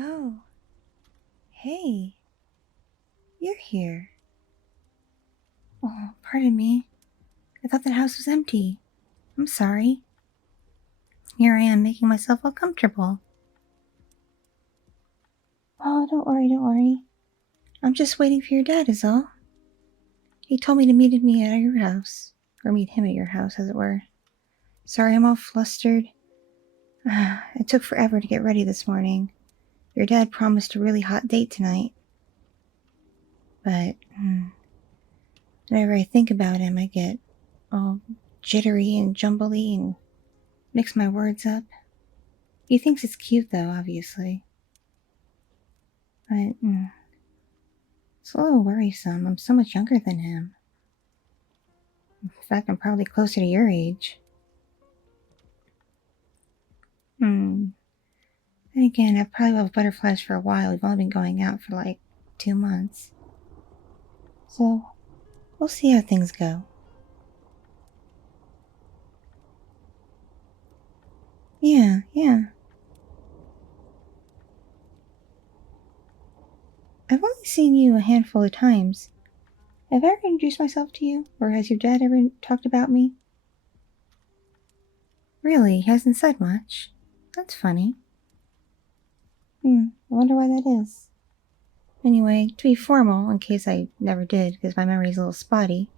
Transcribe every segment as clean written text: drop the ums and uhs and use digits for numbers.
Oh, hey, you're here. Oh, pardon me. I thought that house was empty. I'm sorry. Here I am making myself all comfortable. Oh, don't worry. I'm just waiting for your dad is all. He told me to meet me at your house. Or meet him at your house, as it were. Sorry I'm all flustered. It took forever to get ready this morning. Your dad promised a really hot date tonight. But, whenever I think about him, I get all jittery and jumbly and mix my words up. He thinks it's cute, though, obviously. But, it's a little worrisome. I'm so much younger than him. In fact, I'm probably closer to your age. Then again, I've probably loved butterflies for a while. We've only been going out for like 2 months. So, we'll see how things go. Yeah. I've only seen you a handful of times. Have I ever introduced myself to you? Or has your dad ever talked about me? Really? He hasn't said much. That's funny. I wonder why that is. Anyway, to be formal, in case I never did, because my memory's a little spotty,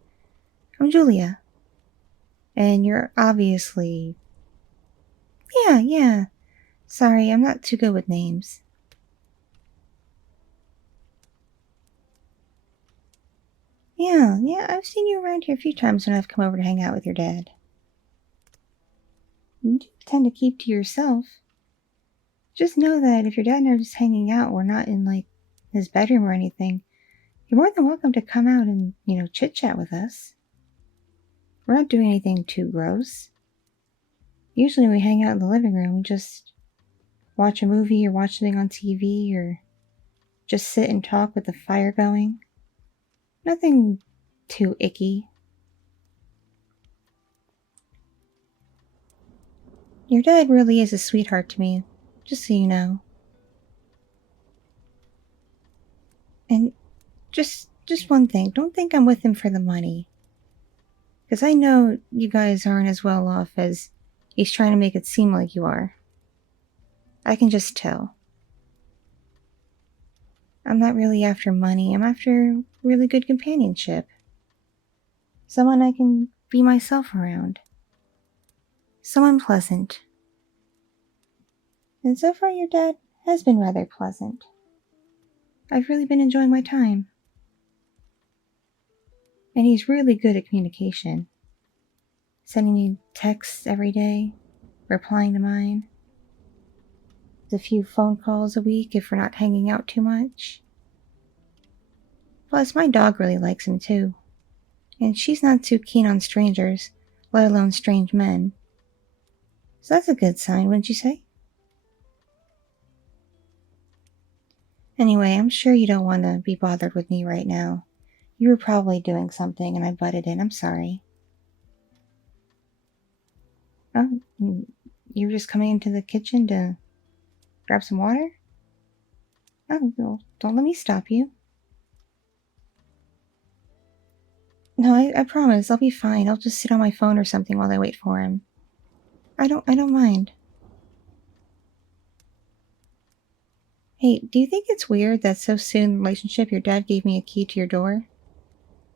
I'm Julia. And you're obviously... Yeah. Sorry, I'm not too good with names. Yeah, I've seen you around here a few times when I've come over to hang out with your dad. You do tend to keep to yourself. Just know that if your dad and I are just hanging out, we're not in, like, his bedroom or anything, you're more than welcome to come out and, chit-chat with us. We're not doing anything too gross. Usually when we hang out in the living room, we just watch a movie or watch something on TV or just sit and talk with the fire going. Nothing too icky. Your dad really is a sweetheart to me, just so you know. And just one thing, don't think I'm with him for the money. Because I know you guys aren't as well off as he's trying to make it seem like you are. I can just tell. I'm not really after money, I'm after really good companionship. Someone I can be myself around. Someone pleasant. And so far your dad has been rather pleasant. I've really been enjoying my time. And he's really good at communication. Sending me texts every day, replying to mine. A few phone calls a week if we're not hanging out too much. Plus, my dog really likes him too. And she's not too keen on strangers, let alone strange men. So that's a good sign, wouldn't you say? Anyway, I'm sure you don't want to be bothered with me right now. You were probably doing something and I butted in. I'm sorry. Oh, you were just coming into the kitchen to grab some water? Oh, well, don't let me stop you. No, I promise. I'll be fine. I'll just sit on my phone or something while I wait for him. I don't mind. Hey, do you think it's weird that so soon in the relationship your dad gave me a key to your door?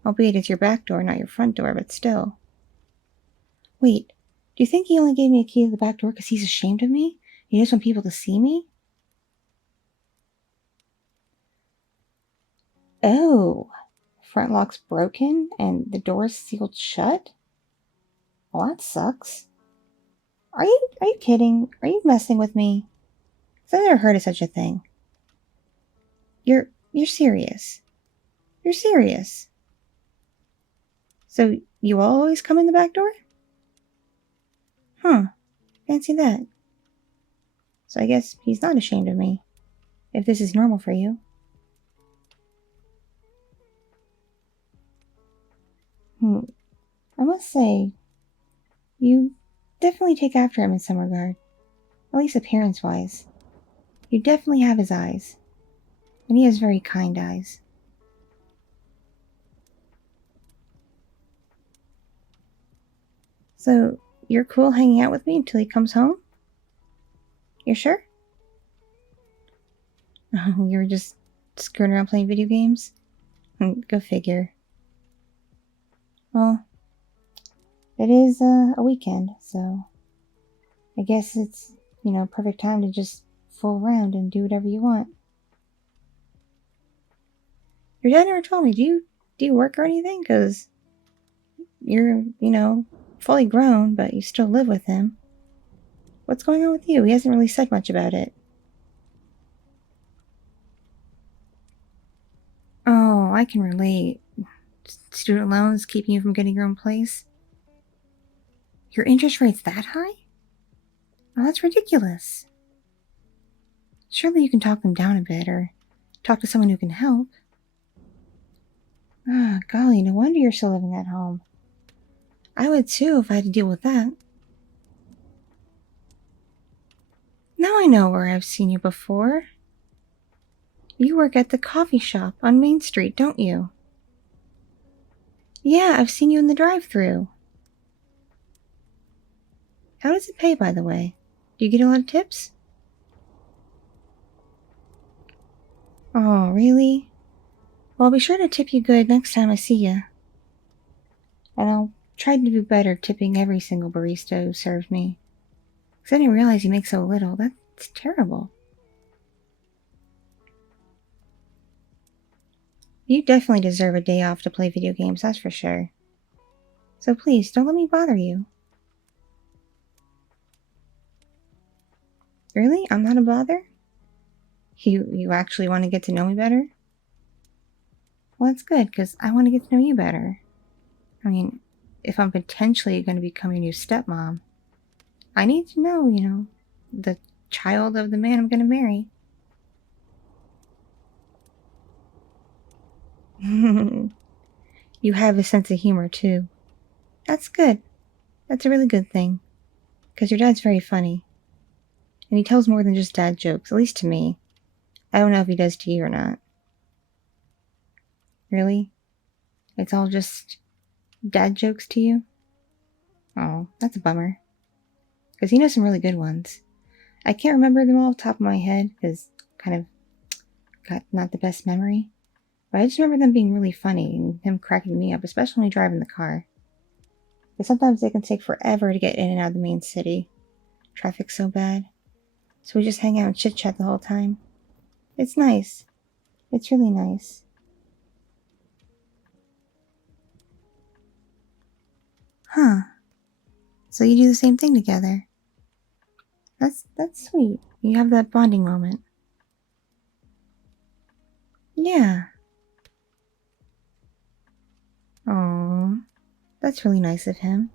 Albeit it's your back door, not your front door, but still. Wait, do you think he only gave me a key to the back door because he's ashamed of me? He just wants people to see me? Oh, front lock's broken and the door's sealed shut? Well, that sucks. Are you kidding? Are you messing with me? 'Cause I've never heard of such a thing. You're serious. You're serious. So you always come in the back door? Huh. Fancy that. So I guess he's not ashamed of me. If this is normal for you. I must say, you definitely take after him in some regard. At least appearance-wise. You definitely have his eyes. And he has very kind eyes. So, you're cool hanging out with me until he comes home? You sure? Oh, you were just screwing around playing video games? Go figure. Well, it is a weekend, so I guess it's, perfect time to just fool around and do whatever you want. Your dad never told me, do you work or anything? Because you're, fully grown, but you still live with him. What's going on with you? He hasn't really said much about it. Oh, I can relate. Student loans keeping you from getting your own place? Your interest rate's that high? Oh, that's ridiculous. Surely you can talk them down a bit, or talk to someone who can help. Ah, golly, no wonder you're still living at home. I would too if I had to deal with that. Now I know where I've seen you before. You work at the coffee shop on Main Street, don't you? Yeah, I've seen you in the drive-thru. How does it pay, by the way? Do you get a lot of tips? Oh, really? Well, I'll be sure to tip you good next time I see you. And I'll try to do better tipping every single barista who serves me. Because I didn't realize you make so little. That's terrible. You definitely deserve a day off to play video games, that's for sure. So please, don't let me bother you. Really? I'm not a bother? You actually want to get to know me better? Well, that's good, because I want to get to know you better. I mean, if I'm potentially going to become your new stepmom, I need to know, the child of the man I'm going to marry. You have a sense of humor, too. That's good. That's a really good thing. Because your dad's very funny. And he tells more than just dad jokes, at least to me. I don't know if he does to you or not. Really? It's all just dad jokes to you? Oh, that's a bummer. Because he knows some really good ones. I can't remember them all off the top of my head, because kind of got not the best memory. But I just remember them being really funny, and him cracking me up, especially when we drive in the car. But sometimes they can take forever to get in and out of the main city. Traffic's so bad. So we just hang out and chit-chat the whole time. It's nice. It's really nice. Huh. So you do the same thing together. That's sweet. You have that bonding moment. Yeah. Oh, that's really nice of him.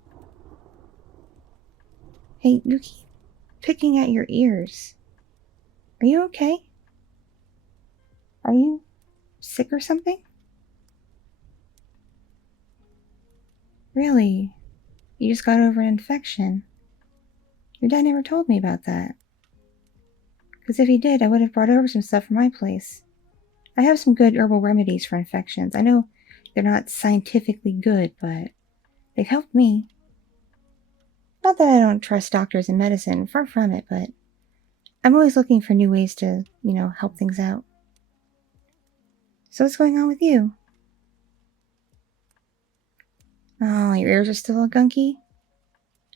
Hey, you keep picking at your ears. Are you okay? Are you sick or something? Really? You just got over an infection. Your dad never told me about that. Because if he did, I would have brought over some stuff from my place. I have some good herbal remedies for infections. I know they're not scientifically good, but they've helped me. Not that I don't trust doctors and medicine, far from it, but I'm always looking for new ways to, help things out. So what's going on with you? Oh, your ears are still all gunky?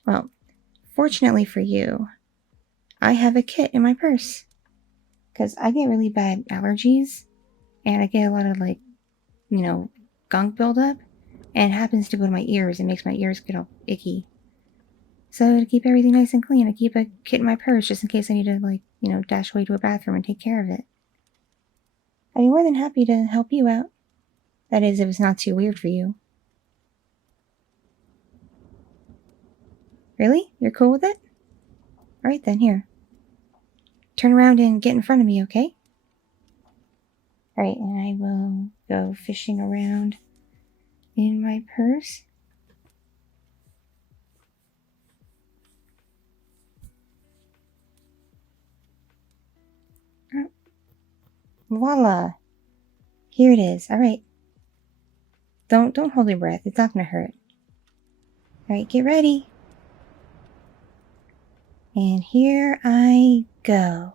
Well, fortunately for you, I have a kit in my purse. Because I get really bad allergies, and I get a lot of, gunk buildup, and it happens to go to my ears and makes my ears get all icky. So to keep everything nice and clean, I keep a kit in my purse just in case I need to, dash away to a bathroom and take care of it. I'd be more than happy to help you out. That is, if it's not too weird for you. Really? You're cool with it? Alright then, here. Turn around and get in front of me, okay? Alright, and I will go fishing around in my purse. Voila. Here it is. All right. Don't hold your breath. It's not gonna hurt. All right, get ready. And here I go.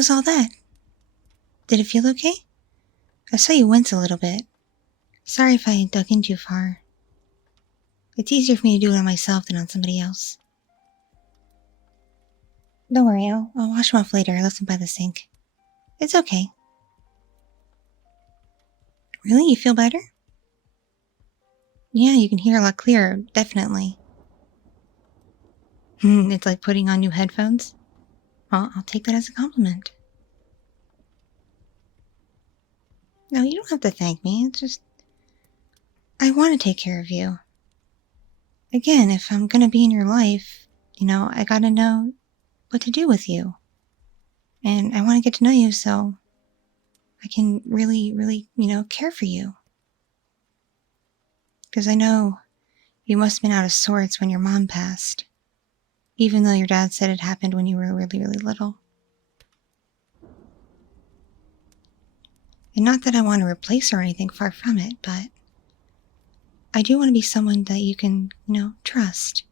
was all that? Did it feel okay? I saw you wince a little bit. Sorry if I dug in too far. It's easier for me to do it on myself than on somebody else. Don't worry, I'll wash them off later. I left them by the sink. It's okay. Really? You feel better? Yeah, you can hear a lot clearer, definitely. It's like putting on new headphones. Well, I'll take that as a compliment. No, you don't have to thank me. It's just... I want to take care of you. Again, if I'm gonna be in your life, I gotta know what to do with you. And I want to get to know you so I can really, really, care for you. Because I know you must have been out of sorts when your mom passed. Even though your dad said it happened when you were really, really little. And not that I want to replace her or anything, far from it, but I do want to be someone that you can, trust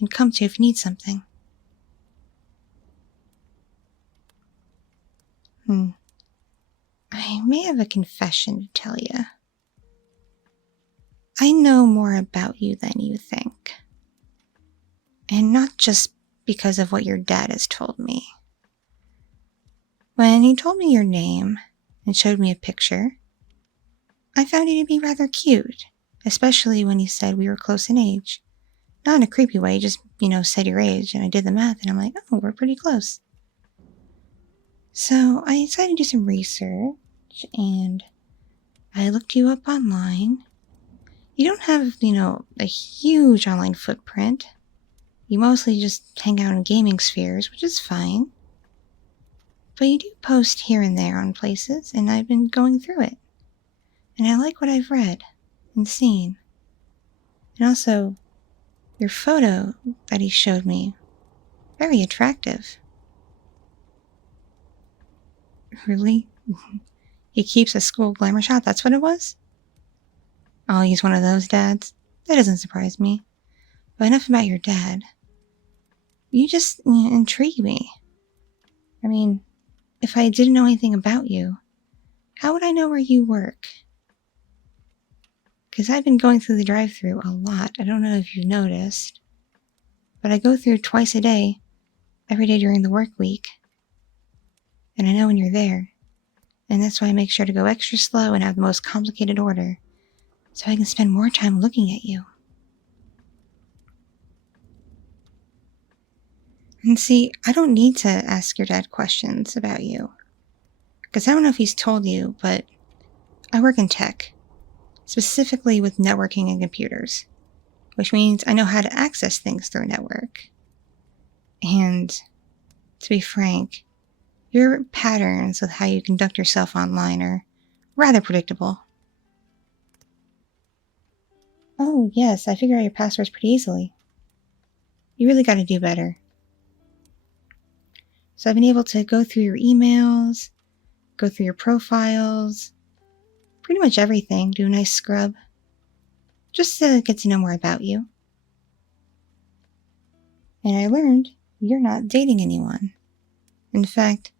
and come to if you need something. I may have a confession to tell you. I know more about you than you think. And not just because of what your dad has told me. When he told me your name and showed me a picture, I found you to be rather cute, especially when he said we were close in age. Not in a creepy way, just, said your age, and I did the math, and I'm like, oh, we're pretty close. So I decided to do some research, and I looked you up online. You don't have, a huge online footprint. You mostly just hang out in gaming spheres, which is fine. But you do post here and there on places, and I've been going through it. And I like what I've read and seen. And also, your photo that he showed me, very attractive. Really? He keeps a school glamour shot, that's what it was? Oh, he's one of those dads? That doesn't surprise me. But enough about your dad. You just intrigue me. I mean, if I didn't know anything about you, how would I know where you work? Because I've been going through the drive-thru a lot. I don't know if you've noticed. But I go through twice a day, every day during the work week. And I know when you're there. And that's why I make sure to go extra slow and have the most complicated order, so I can spend more time looking at you. And see, I don't need to ask your dad questions about you. Because I don't know if he's told you, but I work in tech. Specifically with networking and computers. Which means I know how to access things through a network. And, to be frank, your patterns with how you conduct yourself online are rather predictable. Oh, yes, I figure out your passwords pretty easily. You really gotta do better. So I've been able to go through your emails, go through your profiles, pretty much everything, do a nice scrub, just to get to know more about you. And I learned you're not dating anyone. In fact,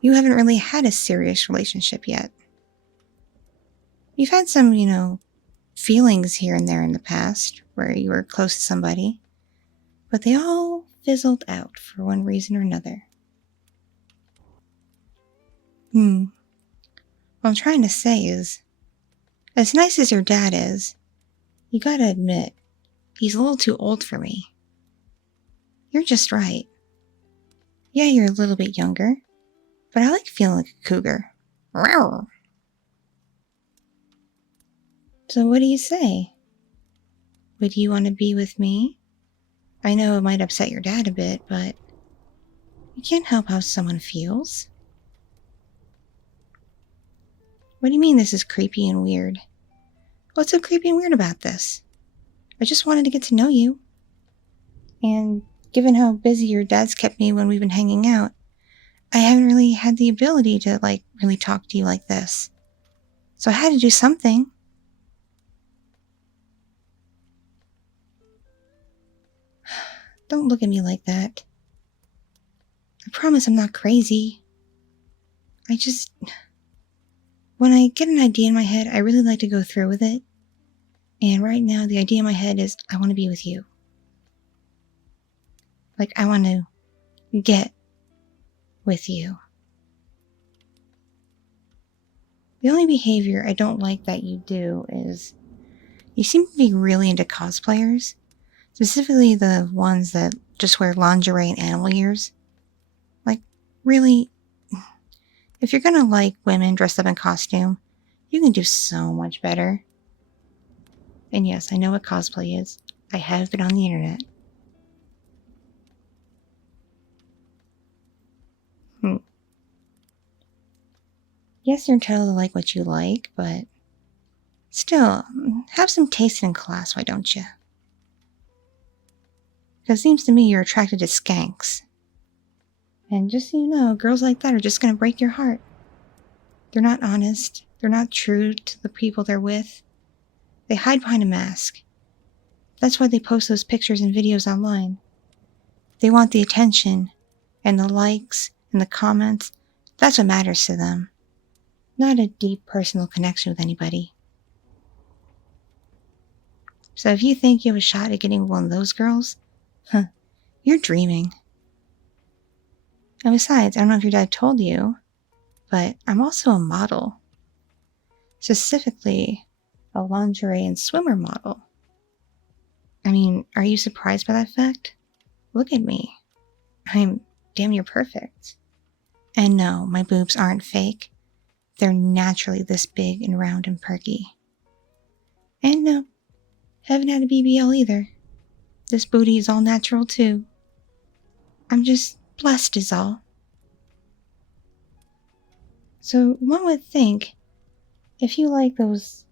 you haven't really had a serious relationship yet. You've had some, feelings here and there in the past where you were close to somebody, but they all fizzled out for one reason or another. What I'm trying to say is, as nice as your dad is, you gotta admit, he's a little too old for me. You're just right. Yeah, you're a little bit younger, but I like feeling like a cougar. Rawr. So what do you say? Would you want to be with me? I know it might upset your dad a bit, but you can't help how someone feels. What do you mean this is creepy and weird? What's so creepy and weird about this? I just wanted to get to know you. And given how busy your dad's kept me when we've been hanging out, I haven't really had the ability to, really talk to you like this. So I had to do something. Don't look at me like that. I promise I'm not crazy. When I get an idea in my head, I really like to go through with it. And right now, the idea in my head is I want to be with you. Like, I want to get with you. The only behavior I don't like that you do is you seem to be really into cosplayers, specifically the ones that just wear lingerie and animal ears. Like, really, if you're gonna like women dressed up in costume, you can do so much better. And yes, I know what cosplay is. I have been on the internet. Yes, you're entitled to like what you like, but still, have some taste in class, why don't you? Because it seems to me you're attracted to skanks. And just so you know, girls like that are just gonna break your heart. They're not honest. They're not true to the people they're with. They hide behind a mask. That's why they post those pictures and videos online. They want the attention, and the likes, and the comments. That's what matters to them. Not a deep personal connection with anybody. So if you think you have a shot at getting one of those girls, you're dreaming. And besides, I don't know if your dad told you, but I'm also a model. Specifically, a lingerie and swimmer model. I mean, are you surprised by that fact? Look at me. I'm damn near perfect. And no, my boobs aren't fake. They're naturally this big and round and perky. And no, haven't had a BBL either. This booty is all natural too. I'm just blessed is all. So one would think, if you like those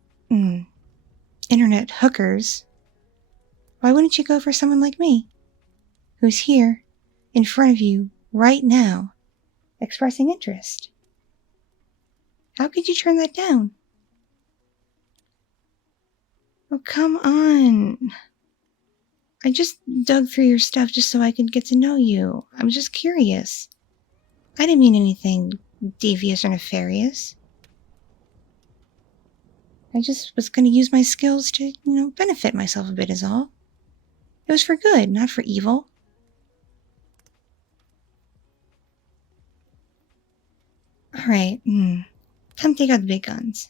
internet hookers, why wouldn't you go for someone like me, who's here, in front of you, right now, expressing interest? How could you turn that down? Oh, come on. I just dug through your stuff just so I could get to know you. I'm just curious. I didn't mean anything devious or nefarious. I just was going to use my skills to, benefit myself a bit is all. It was for good, not for evil. Alright, time to take out the big guns.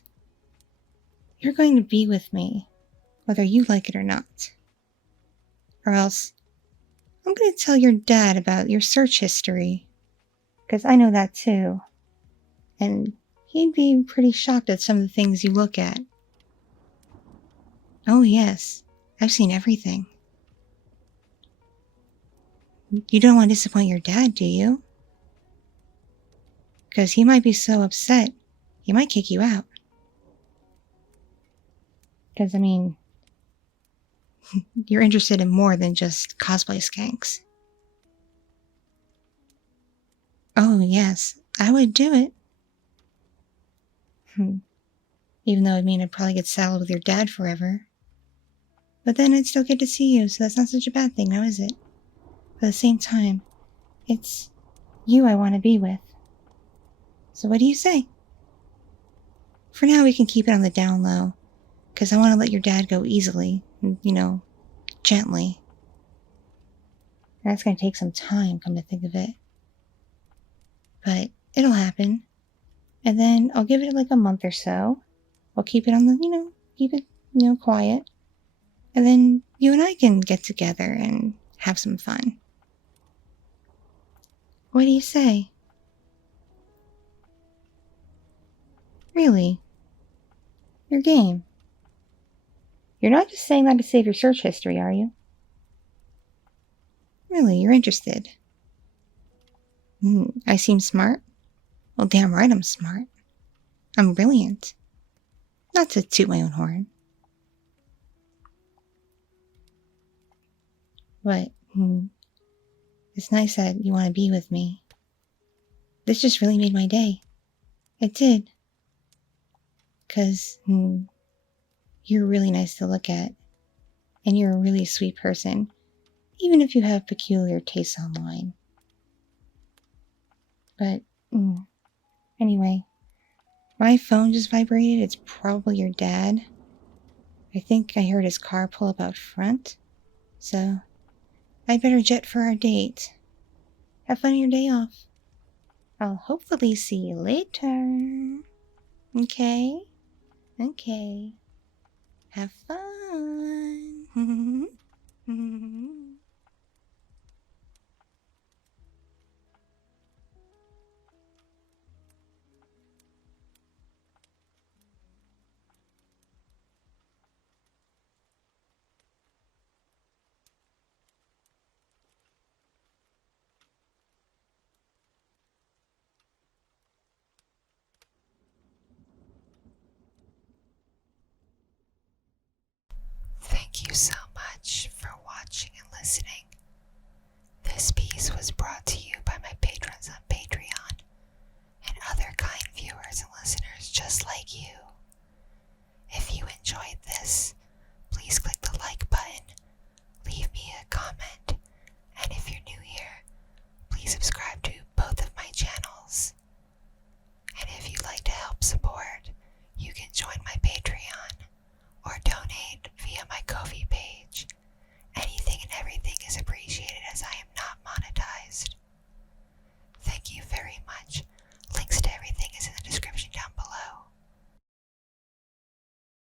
You're going to be with me, whether you like it or not. Or else, I'm going to tell your dad about your search history. Because I know that too. And he'd be pretty shocked at some of the things you look at. Oh yes, I've seen everything. You don't want to disappoint your dad, do you? Because he might be so upset, he might kick you out. Because, I mean, you're interested in more than just cosplay skanks. Oh yes, I would do it. Even though it'd mean I'd probably get saddled with your dad forever. But then I'd still get to see you, so that's not such a bad thing now, is it? But at the same time, it's you I want to be with. So what do you say? For now, we can keep it on the down low, because I want to let your dad go easily, gently. And that's going to take some time, come to think of it. But it'll happen. And then I'll give it like a month or so. We'll keep it on the, keep it, quiet. And then you and I can get together and have some fun. What do you say? Really? Your game? You're not just saying that to save your search history, are you? Really, you're interested? I seem smart? Well, damn right I'm smart. I'm brilliant. Not to toot my own horn. But, it's nice that you want to be with me. This just really made my day. It did. 'Cause, you're really nice to look at. And you're a really sweet person. Even if you have peculiar tastes online. But, Anyway, my phone just vibrated. It's probably your dad. I think I heard his car pull up out front. So, I'd better jet for our date. Have fun on your day off. I'll hopefully see you later. Okay? Okay. Have fun. Thank you so much for watching and listening. This piece was brought to you by my patrons on Patreon and other kind viewers and listeners just like you.